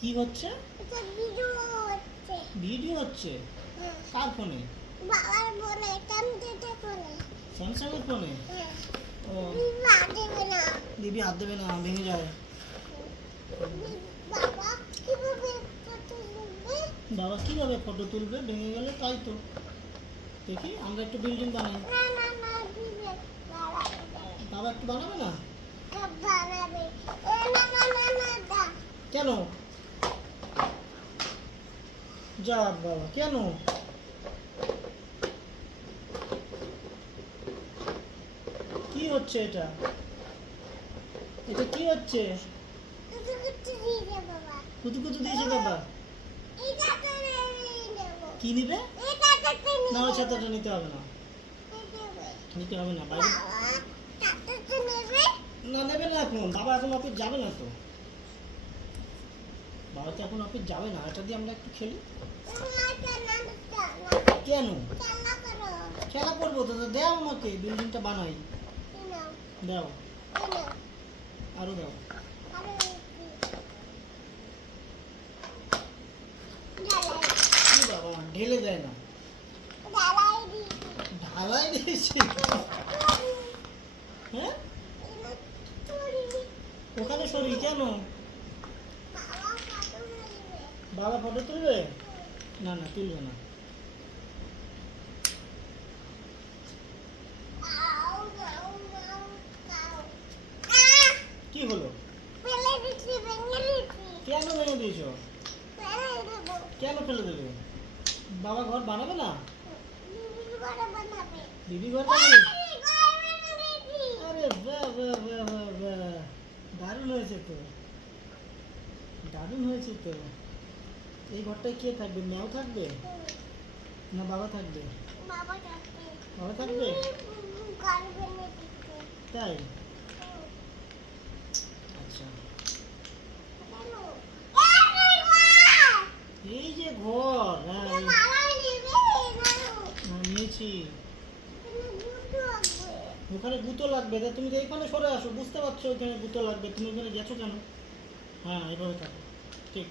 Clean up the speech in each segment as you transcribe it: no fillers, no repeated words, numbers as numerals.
কি হচ্ছে? এটা ভিডিও হচ্ছে। ভিডিও হচ্ছে? কার ফোনে? বাবার ফোনে, স্যামসাংয়ের ফোনে। স্যামসাং এর ফোনে? ও হাত দেবে না। দিবি হাত দেবে না, ভেঙে যায়। বাবা কিভাবে ফটো তুলবে? বাবা কিভাবে ফটো তুলবে ভেঙে গেলে? তাই তো, দেখি আমরা একটু বিল্ডিং বানাই। না না না দিবে বাবা। বাবা একটু বানাবে না? সব বানাবে। না না না না দা। কেন? যা বাবা, কেন? কি হচ্ছে এটা? এটা কি হচ্ছে? কিছু কিছু দিবে বাবা। কুতু কুতু দিয়েছে বাবা। এটা তো নেব। কি নিবে? এটা তো নেব। না, ওই ছাতাটা নিতে হবে না, নিতে হবে না বাইরে। বাবা টাটা তো নেবে। না, নেবে না এখন। বাবা এখন অফিস যাবে না তো। বাবা তো এখন অফিস যাবে না। এটা দিয়ে আমরা একটু খেলি। কেন? খেলা করবো তো, দাও আমাকে, বিল্ডিংটা বানাই। দাও, আরো দাও। কি বাবা, ঢেলে দেয় না, ঢালাই দিয়েছে। হ্যাঁ, ওখানে সরি কেন? বাবা ফটো তুলবে? না না, তুলবে না। কি হলো? কেন ভেঙে দিয়েছো? কেন ফেলে দেবে? বাবা ঘর বানাবে না? দিদি ঘর বানাবে? আরে বাহ বাহ বাহ বাহ বাহ, দারুণ হয়েছে তো, দারুণ হয়েছে তো। এই ঘরটায় কে থাকবে? মেয়েও থাকবে না বাবা থাকবে? বাবা থাকবে? তাই? আচ্ছা, এই যে ঘর, হ্যাঁ নিয়েছি। ওখানে গুঁতো লাগবে, তা তুমি তো এখানে সরে আসো। বুঝতে পারছো ওখানে গুঁতো লাগবে, তুমি ওখানে গেছো কেন? হ্যাঁ, এভাবে থাকো, ঠিক।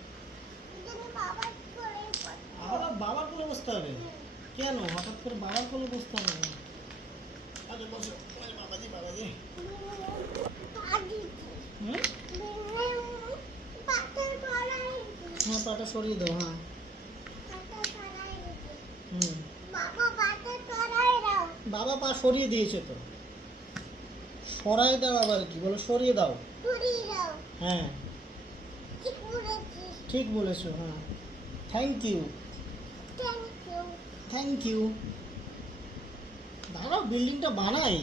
আবার বাবার কোলে বসতে হবে? কেন হঠাৎ করে বাবার কোলে বসতে হবে? আরে বসো, আরে বাবাজি বাবাজি। হুম, হ্যাঁ পাটা সরিয়ে দাও, হ্যাঁ। হুম, বাবা পা সরিয়ে দিয়েছে তো। সরাই দাও আবার কি বলো? সরিয়ে দাও। হ্যাঁ, ঠিক বলেছো, হ্যাঁ। Thank you, thank you. দাঁড়াও, বিল্ডিংটা বানাই।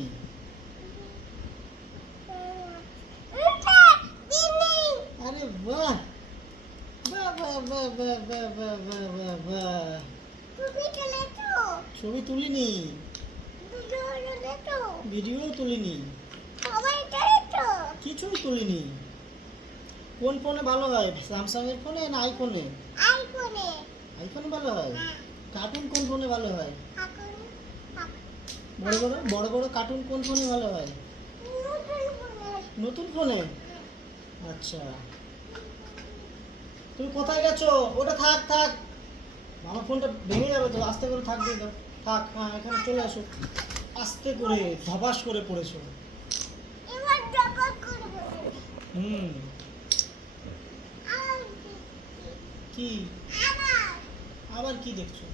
আরে বাহ, বাহ বাহ বাহ বাহ বাহ বাহ বাহ বাহ বাহ। ছবি তুলিনি, ভিডিও তুলিনি, কিছুই তুলিনি। কোন ফোনে ভালো হয়? স্যামসাং এর ফোনে না আইফোনে? আইফোনে ভালো হয়। কার্টুন কোন ফোনে ভালো হয়? বড় বড় বড় বড় কার্টুন কোন ফোনে ভালো হয়? নতুন ফোনে। আচ্ছা, তুমি কোথায় গেছো? ওটা থাক থাক, আমার ফোনটা ভেঙে যাবে তো। আস্তে করে থাকবে তো, থাক। হ্যাঁ, এখানে চলে আসো, আস্তে করে, ধপাস করে পড়েছো। হুম, কি? আবার কি দেখছো?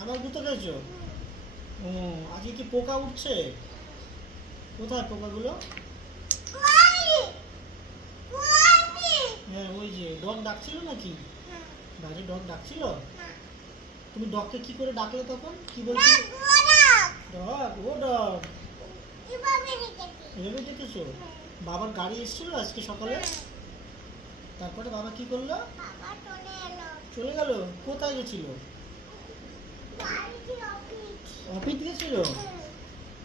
আবার গুঁতো খেয়েছো? ও, আজকে কি পোকা উঠছে? কোথায় পোকাগুলো? হ্যাঁ, ওই যে ডগ ডাকছিল নাকি? বাইরে ডগ ডাকছিল? তুমি ডগকে কি করে ডাকলে তখন? কি বলছিলে? ডগ, ও ডগ। এভাবে ডেকেছো? বাবার গাড়ি এসেছিল আজকে সকালে? তারপরে বাবা কি করলো? চলে গেল? কোথায় গেছিল? অফিস গেছিল?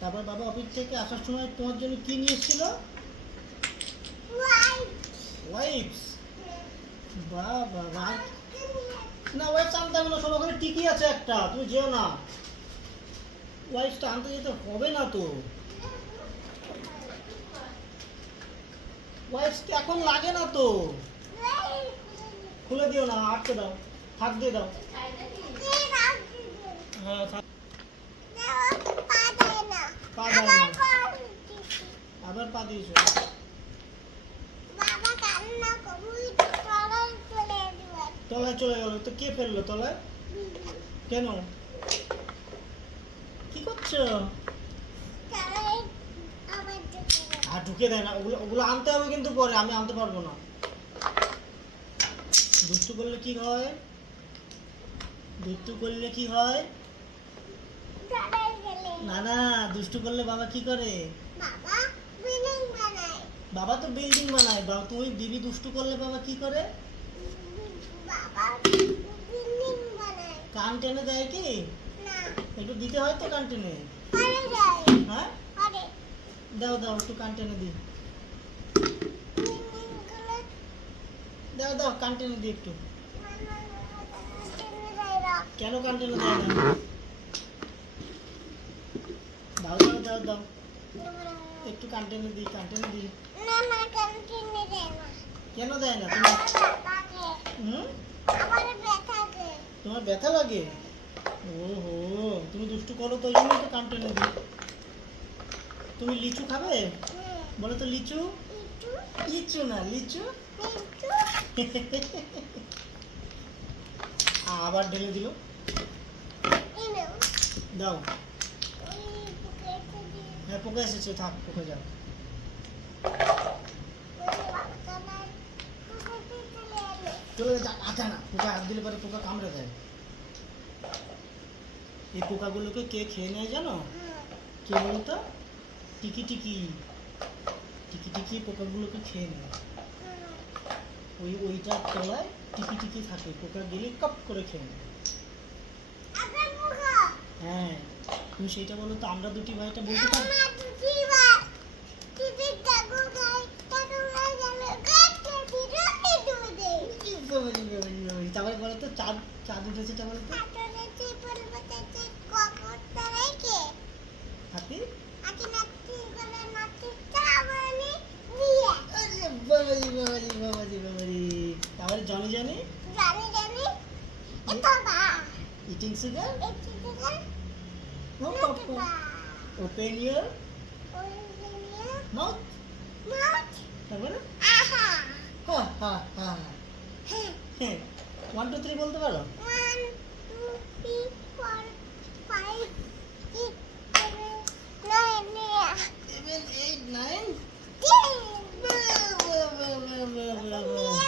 তারপর বাবা অফিস থেকে আসার সময় তোমার জন্য কি নিয়ে এসেছিল? ওয়াইপস। বাহ বাহ বাহ। না, ওয়াইপস আনতে হবে না, শোনো ওখানে টিকি আছে একটা, তুমি যেও না। ওয়াইপসটা আনতে যেতে হবে না তো। ওয়াইপস কি এখন লাগে না তো, খুলে দিও না, আটকে দাও, থাক দিয়ে দাও। হ্যাঁ থাক। পা দেয় না, আবার পা দিয়েছো। তলায় চলে গেল তো, কে ফেললো তলায়? কেন, কি করছো? আর ঢুকে দেয় না, ওগুলো ওগুলো আনতে হবে কিন্তু পরে, আমি আনতে পারবো না। দুষ্টু করলে কি হয়? দুষ্টু করলে কি হয়? না না, দুষ্টু করলে বাবা কি করে? বাবা তো বিল্ডিং বানায়। বাবা, তুমি দিবি দুষ্টু করলে বাবা কি করে? কান টেনে দেয় কি? একটু দিতে হয় তো কান টেনে। হ্যাঁ, দাও দাও, একটু কান টেনে দিই। দাও দাও, কান টেনে দিই একটু। কেন কান টেনে দেয় না? দাও দাও দাও দাও, একটু কান টেনে দিই, কান টেনে দিই। কেন দেয় না? তুমি হুম, তোমার ব্যথা লাগে? ওহো, তুমি দুষ্টু করো তো, ওই জন্যই তো কান টেনে দিই। তুমি লিচু খাবে? বলো তো লিচু। লিচু না, লিচু। আবার ঢেলে দিল। দাও। হ্যাঁ, পোকা এসেছে, থাক, পোকা যাও। চলে যা, হাতে না, পোকা হাত দিলে পরে পোকা কামড়ে দেয়। এই পোকাগুলোকে কে খেয়ে নেয় জানো? কে বলতো? টিকি টিকি। টিকি টিকি পোকাগুলোকে খেয়ে নেয়। ওইটার তলায় টিকি টিকি থাকে, পোকা গেলে কপ করে খেয়ে নেয়। হ্যাঁ, তুমি সেইটা বলো তো, আমরা দুটি ভাইটা বলতে পারি? তারপরে বলো তো, চাঁদ চাঁদ উঠেছে, তা বলো তো। হাতি। আরে বাবাজি বাবাজি বাবাজি বাবাজি। তারপরে Johnny Johnny. Eating sugar. No popcorn. Open your mouth. তারপরে হা হা হা। হ্যাঁ, 1 2 3 বলতে পারো? 1 2 3 4 5 6 7 8 7 8 9 10 বাহ বাহ বাহ বাহ বাহ বাহ।